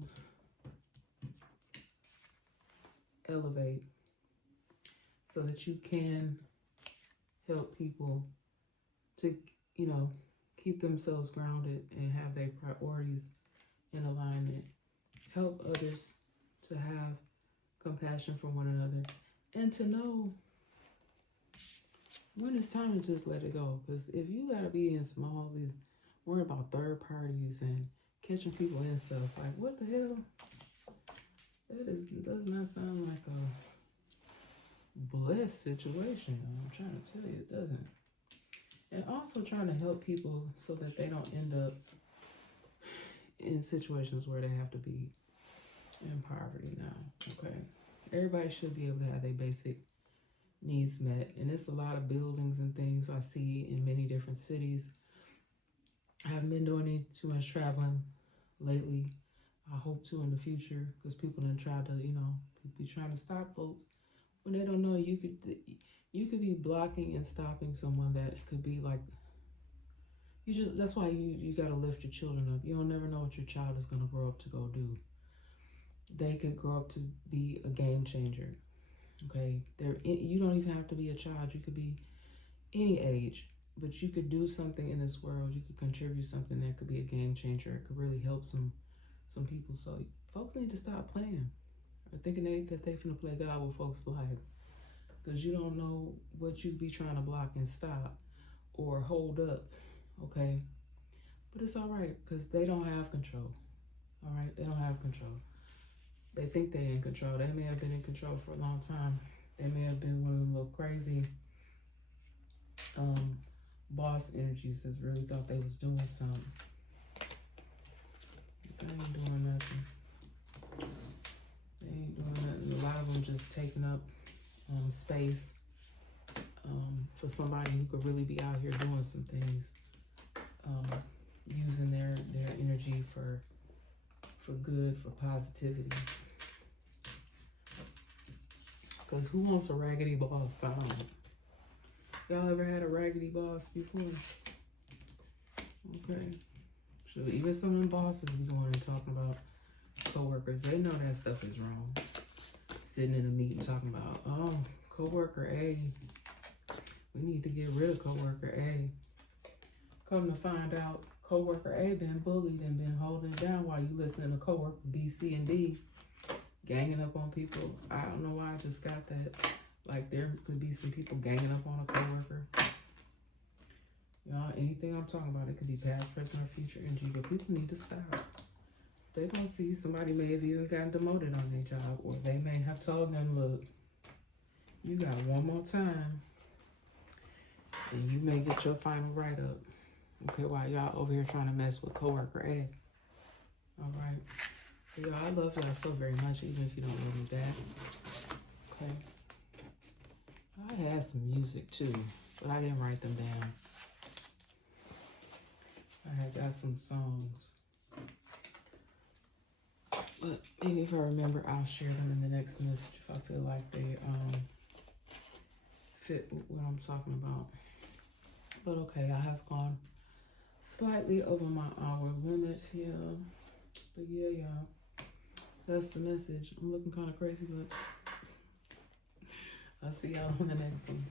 elevate, so that you can help people to, keep themselves grounded and have their priorities in alignment. Help others to have compassion for one another and to know when it's time to just let it go. Because if you got to be in small, these worrying about third parties and catching people and stuff, like what the hell? Does not sound like a blessed situation. I'm trying to tell you, it doesn't. And also trying to help people so that they don't end up in situations where they have to be in poverty now. Okay, everybody should be able to have their basic needs met, and it's a lot of buildings and things I see in many different cities. I haven't been doing too much traveling lately. I hope to in the future, because people done try to, be trying to stop folks when they don't know. You could be blocking and stopping someone that could be like, that's why you got to lift your children up. You don't never know what your child is going to grow up to go do. They could grow up to be a game changer. Okay, you don't even have to be a child. You could be any age, but you could do something in this world. You could contribute something that could be a game changer. It could really help some people. So folks need to stop playing or thinking that they finna play God with folks' life, because you don't know what you be trying to block and stop or hold up. Okay, but it's all right, because they don't have control. All right, they don't have control. They think they're in control. They may have been in control for a long time. They may have been one of them little crazy boss energies that really thought they was doing something. They ain't doing nothing. They ain't doing nothing. A lot of them just taking up space for somebody who could really be out here doing some things, using their energy for good, for positivity. Because who wants a raggedy boss? I don't. Y'all ever had a raggedy boss before? Okay. Sure, even some of them bosses be going and talking about coworkers. They know that stuff is wrong. Sitting in a meeting talking about, oh, coworker A, we need to get rid of coworker A. Come to find out, coworker A been bullied and been holding it down while you listening to coworker B, C, and D ganging up on people. I don't know why I just got that. Like, there could be some people ganging up on a coworker. Y'all, anything I'm talking about, it could be past, present, or future energy, but people need to stop. They're going to see somebody may have even gotten demoted on their job, or they may have told them, look, you got one more time, and you may get your final write-up. Okay, while y'all over here trying to mess with coworker A. All right. So y'all, I love y'all so very much, even if you don't love me back. Okay. I had some music too, but I didn't write them down. I had got some songs, but maybe if I remember, I'll share them in the next message if I feel like they fit what I'm talking about. But okay, I have gone slightly over my hour limit here. But yeah, y'all, that's the message. I'm looking kind of crazy, but I'll see y'all on the next one.